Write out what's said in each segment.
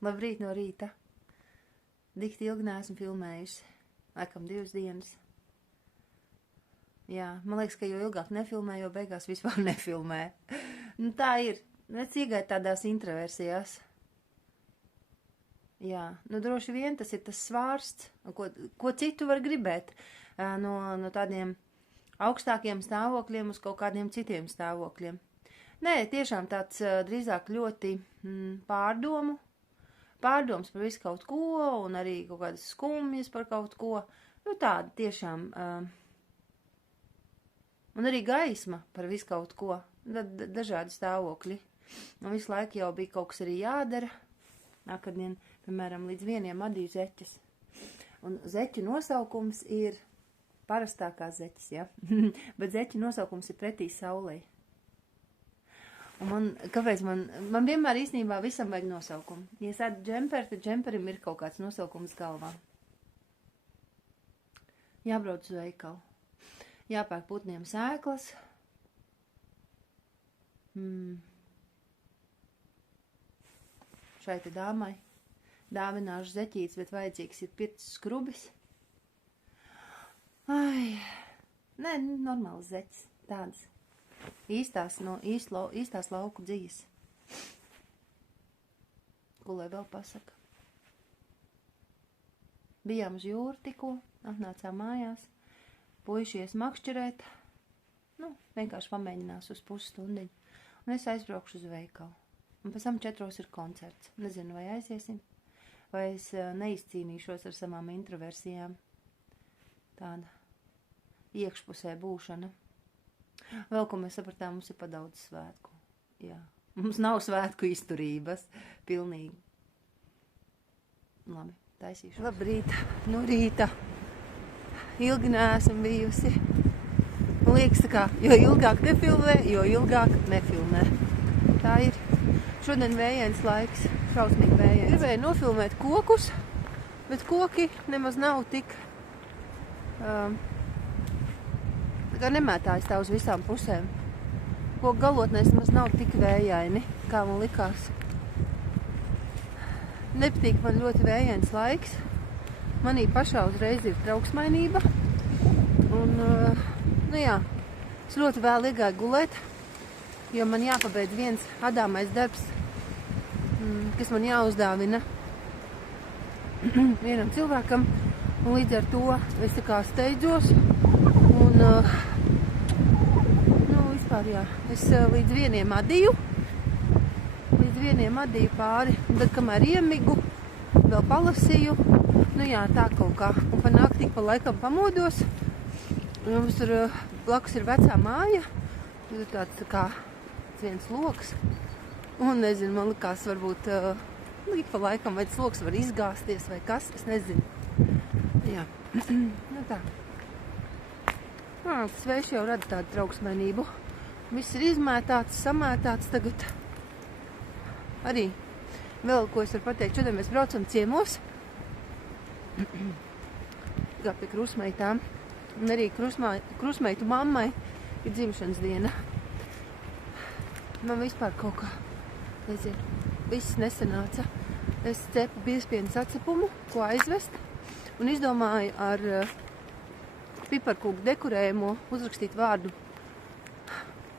Labrīt no rīta. Dikti ilgi neesmu filmējusi. Laikam 2 dienas. Jā, man liekas, ka jo ilgāk nefilmē, jo beigās vispār nefilmē. Nu, tā ir. Es iegāju tādās introversijās. Jā, nu droši vien tas ir tas svārsts, ko citu var gribēt no tādiem augstākiem stāvokļiem uz kaut kādiem citiem stāvokļiem. Nē, tiešām tāds drīzāk ļoti pārdoms par visu kaut ko un arī kaut kādas skumjas par kaut ko. Nu tāda tiešām. Un arī gaisma par visu kaut ko. Dažādi stāvokļi. Un visu laiku jau bija kaut kas arī jādara. Nākamdien, piemēram, līdz 1 adīju zeķes. Un zeķu nosaukums ir parastākās zeķes, ja? Bet zeķu nosaukums ir pretī saulei. Un kāpēc man vienmēr īstenībā visam vajag nosaukumu. Ja es ēdu džemperi, tad džemperim ir kaut kāds nosaukums galvā. Jābrauc uz veikalu. Jāpērk putniem sēklas. Šai te dāmai dāvināšu zeķītes, bet vajadzīgs ir pirts skrubis. Ai, nē, normāls zeķis, tādas. Īstās lauku dzīves. Ko lai vēl pasaka? Bijām uz jūru tikko, atnācām mājās, puišies makšķerēt. Nu, vienkārši pamēģinās uz pusstundiņu. Un es aizbraukšu uz veikalu. Un pēc tam 4 ir koncerts. Nezinu, vai aiziesim, vai es neizcīnīšos ar savām introversijām. Tāda iekšpusē būšana. Vēl, ko mēs sapratām, mums ir pa daudz svētku. Jā. Mums nav svētku izturības. Pilnīgi. Labi, taisīšu. Labrīt, no rīta. Ilgi neesam bijusi. Man liekas, tā kā, jo ilgāk nefilmē, jo ilgāk nefilmē. Tā ir. Šodien vējains laiks, šausmīgi vējains. Gribēju nofilmēt kokus, bet koki nemaz nav tik nemētājas tā uz visām pusēm. Koku galotnēs nemaz nav tik vējaini, kā man likās. Nepatīk man ļoti vējains laiks. Manī pašā uzreiz ir trauksmainība. Un, nu jā, es ļoti vēl iegāju gulēt, jo man jāpabeidz viens adāmais darbs, kas man jāuzdāvina vienam cilvēkam, un līdz ar to es tā kā steidzos, un, nu, vispār jā, es līdz 1 adīju pāri, un tad, kamēr iemigu, vēl palasīju, nu jā, tā kaut kā, un pa naktī pa laikam pamodos, un mums tur blakus ir vecā māja, tur tāds tā kā viens loks, un nezinu, man likās varbūt ik pa laikam vai tas loks var izgāsties vai kas, es nezinu. Jā, nu tā. Tas vējš jau rada tādu trauksmainību. Viss ir izmētāts, samētāts tagad. Arī vēl, ko es varu pateikt, šodien mēs braucam ciemos. Kā pie krusmeitām. Un arī krusmeitu mammai ir dzimšanas diena. Man vispār kaut kā, nezinu, viss nesanāca. Es cepu biezpienas atcepumu, ko aizvest, un izdomāju ar piparkūku dekorējumu uzrakstīt vārdu,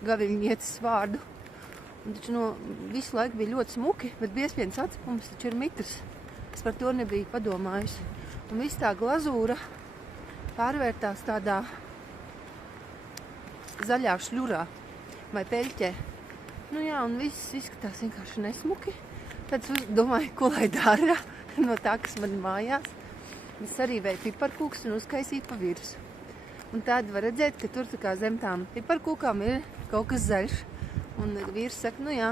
gaviļņietes vārdu. Un taču no visu laiku bija ļoti smuki, bet biezpienas atcepums taču ir mitrs. Es par to nebiju padomājusi. Un viss tā glazūra pārvērtās tādā zaļā šļurā vai peļķē. Nu jā, un viss izskatās vienkārši nesmuki. Tad es domāju, ko lai dara no tā, kas man mājās. Es arī vēju piparkūks un uzkaisīju pa virsu. Un tad var redzēt, ka tur tā kā zem tām piparkūkām ir kaut kas zaļš. Un vīrs saka, nu jā,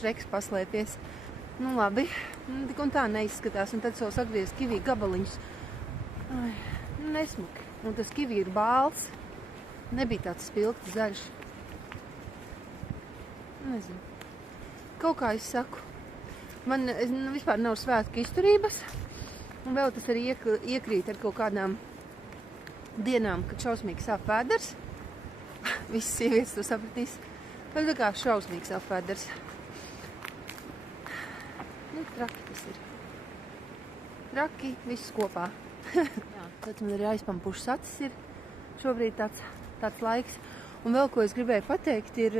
Šreks paslēpies. Nu labi, tik un tā neizskatās. Un tad savs atgriez kivī gabaliņus. Ai, nesmuki. Un tas kivī ir bāls. Nebija tāds spilgts zaļš. Nezinu. Kaut kā es saku. Man vispār nav svētku izturības. Un vēl tas arī iekrīt ar kaut kādām dienām, kad šausmīgi sāp vēders. Visas sievietes to sapratīs. Bet tā kā šausmīgi sāp vēders. Nu Traki tas ir. Traki, viss kopā. Jā, tad man arī aizpampušas acis ir šobrīd tāds laiks. Un vēl, ko es gribēju pateikt, ir...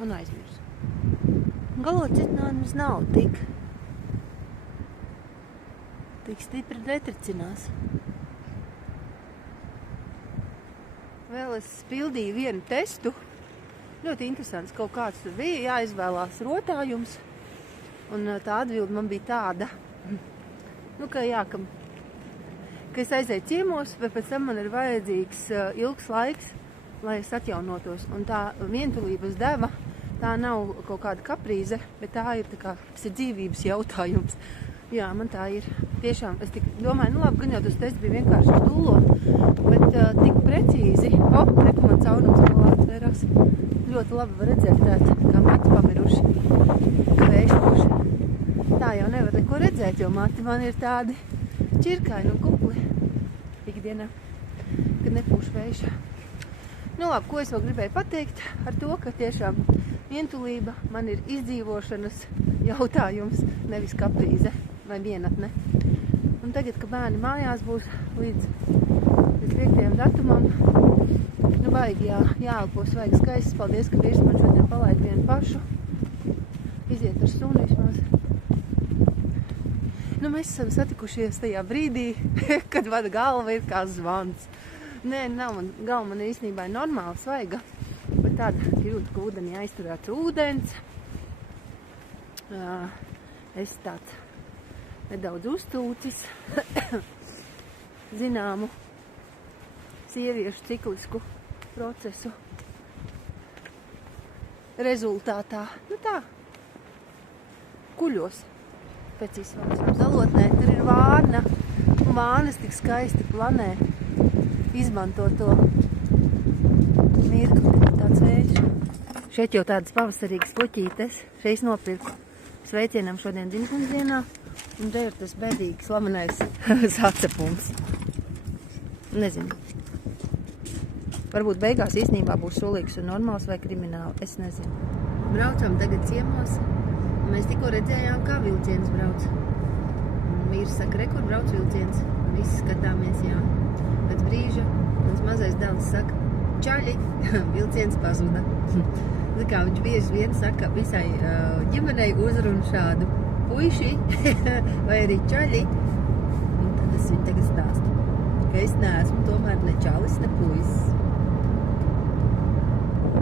Un aizmirsu. Galocitinājums nav tik stipri netricinās. Vēl es pildīju vienu testu. Ļoti interesants, kaut kāds tur bija, jāizvēlās rotājums. Un tā atbilde man bija tāda, ka es aizēju ciemos, bet pēc tam man ir vajadzīgs ilgs laiks, lai es atjaunotos. Un tā vientulības deva, tā nav kaut kāda kaprīze, bet tas ir dzīvības jautājums. Jā, man tā ir. Tiešām, es tik domāju, labi, gan jau tas tests bija vienkārši uz dullo, bet tik precīzi, reku man caurums vēl atvērās. Ļoti labi var redzēt, kā mati pamiruši, vēšoši. Tā jau nevar neko redzēt, jo mati man ir tādi čirkaini un kupli ikdienā, kad nepūš vējš. Labi, ko es vēl gribēju pateikt ar to, ka tiešām vientulība man ir izdzīvošanas jautājums, nevis kaprīze vai vienatne. Un tagad, kad bērni mājās būs līdz 5. datumam, vajag jāelpo svaigas skaists. Paldies, ka vīrs man šodien palaid vienu pašu. Iziet ar suni vismaz. Mēs esam satikušies tajā brīdī, kad man galva ir kā zvans. Nē, galva man īstenībā ir normāla svaiga, bet tāda jūtu, ka ūdenī aizturēts ūdens. Es tāds nedaudz uztūcis zināmu sieviešu ciklisku procesu rezultātā. Kuļos pēc izsaucām zalotnē. Tur ir vārna, un vārnas tik skaisti planē. Izmanto to mirkli, tāds vējš. Šeit jau tādas pavasarīgas puķītes. Šeit nopirku sveicienam šodien dzimšanas dienā. Un te ir tas bēdīgi slavenais sacepums. Nezinu. Varbūt beigās īstenībā būs sulīgs un normāls vai krimināli. Es nezinu. Braucam tagad ciemos. Mēs tikko redzējām, kā vilciens brauc. Vīrs saka, kur brauc vilciens. Visi skatāmies, jā. Pēc brīža mans mazais dēls saka, čaļi, vilciens pazuda. Kā viņš bieži vien saka visai ģimenei uzrunu šādu. Puiši vai arī čaļi. Un tad es viņu tagad stāstu, ka es neesmu tomēr ne čalis, ne puisis.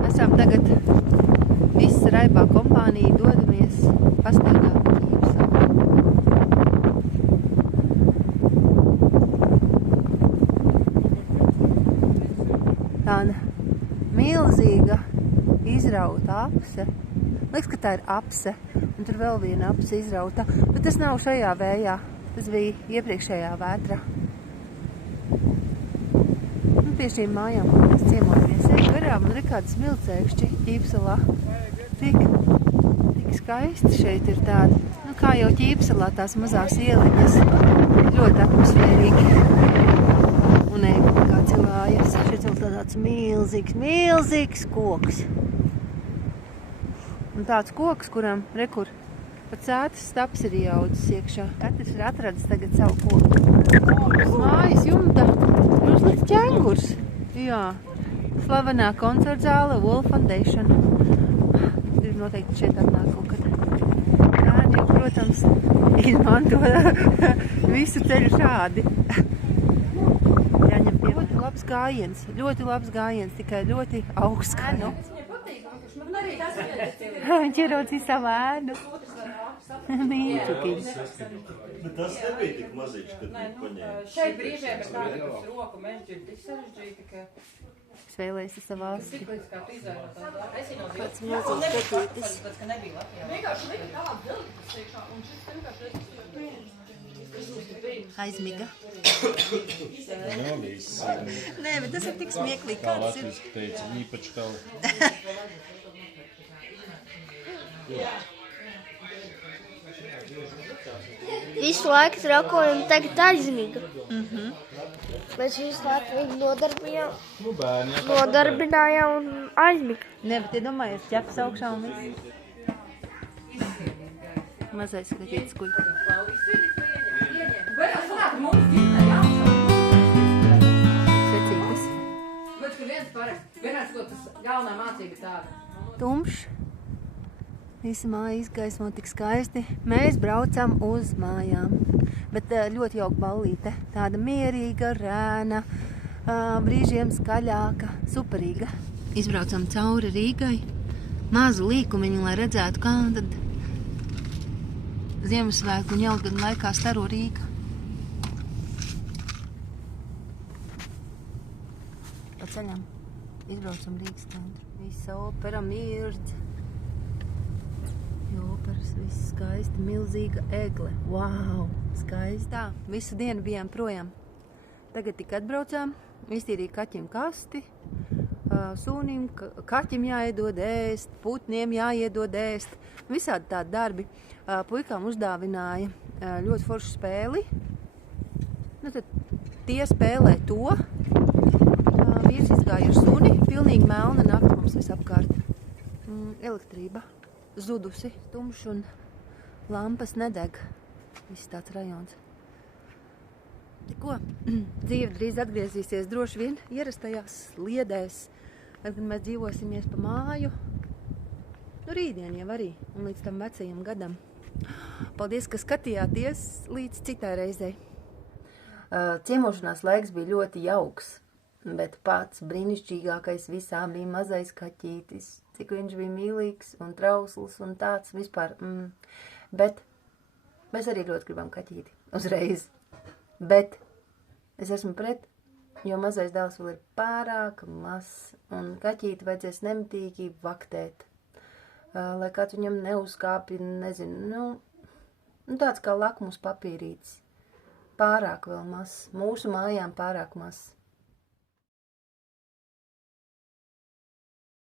Esam tagad visa raibā kompānija dodamies pastaigāt Ķīpsalu. Tāda milzīga izrauta apse. Liekas, ka tā ir apse. Un tur vēl viena apse izrauta. Bet tas nav šajā vējā. Tas bija iepriekšējā vētrā. Pie šīm mājām, kur mēs ciemojamies, garām un ir kādi smilcēkšķi Ķīpsalā. Tik skaisti šeit ir tādi. Kā jau Ķīpsalā tās mazās ieliņas. Ļoti atmosfērīgi. Un kā cilvējas. Šeit vēl tāds milzīgs koks. Un tāds koks, kuram, rekur, pat sētas staps ir iaudzis iekšā. Katrs ir atradis tagad savu koku. Uz mājas jumta ir uzlikts ķengurs. Jā, slavenā koncertzāle Wolf Foundation. Ir noteikti šeit atnāk kaut kad. Tādi, protams, izmanto visu ceļu šādi. Jāņem pie ļoti labs gājiens, tikai ļoti augsts. Viņš ieraucīja savu ēnu. Mīļukiņš. Bet tas nebija tik maziņš, kad viņi paņēma. Šeit brīžiem ir tāda, kas roku menģi tik sarežģīti, ka... Es vēlēju savu valsti. Tik līdz kā tu izvēlēt tādu. Es jau Pats milzīgs skatītis. Pēc, ka nebija Latvijā. Vienkārši lika tādu delikas iekšā, un šis vienkārši Aizmiga. Nav viss. Nē, bet tas ir tik smieklīgi. Kā latviski teica, īpaši kā... Visu laiku trakoju un tagad aizmiga. Mēs visu laiku viņu Nu, bērni jau nodarbinājām un aizmigt. Ne, bet iedomājies, ķeps augšā un viss. Mazais skatīts kuļ. Beigās sanāk, ka mums ģimenē jāuzsāk. Secīgas. Bet, ka viens pareizi. Vienāds, ko tas galvenā mācība tāda. Tumšs. Visa māja izgaismo tik skaisti. Mēs braucam uz mājām. Bet ļoti jauka ballīte. Tāda mierīga, rēna, brīžiem skaļāka, superīga. Izbraucam cauri Rīgai. Mazu līkumiņu, lai redzētu, kā tad Ziemassvētku un Jaungada laikā staro Rīga. Pa ceļam izbraucam Rīgas centru. Visa opera mirdz. Jo operas viss skaisti, milzīga egle. Wow, skaistā. Visu dienu bijām projām. Tagad tik atbraucām, iztīrīja kaķim kasti, sūnim, kaķim jāiedod ēst, putniem jāiedod ēst. Visādi tādi darbi. Puikām uzdāvināja ļoti foršu spēli. Nu, tad tie spēlē to. Vīrs izgāja ar suni, pilnīgi melna nakta mums visapkārt. Elektrība zudusi, tumšs un lampas nedeg. Viss tāds rajons. Ko? Dzīve drīz atgriezīsies droši vien ierastajās sliedēs, kad mēs dzīvosimies pa māju. Nu, rītdien jau arī, un līdz tam vecajam gadam. Paldies, ka skatījāties līdz citai reizei. Ciemošanās laiks bija ļoti jauks, bet pats brīnišķīgākais visā bija mazais kaķītis. Cik viņš bija mīlīgs un trausls un tāds vispār. Bet mēs arī ļoti gribam kaķīti uzreiz. Bet es esmu pret, jo mazais dēls vēl ir pārāk mazs un kaķīti vajadzēs nemitīgi vaktēt. Lai kāds viņam neuzkāpja, nezinu, tāds kā lakmus papīrītis. Pārāk vēl mazs, mūsu mājām pārāk mazs.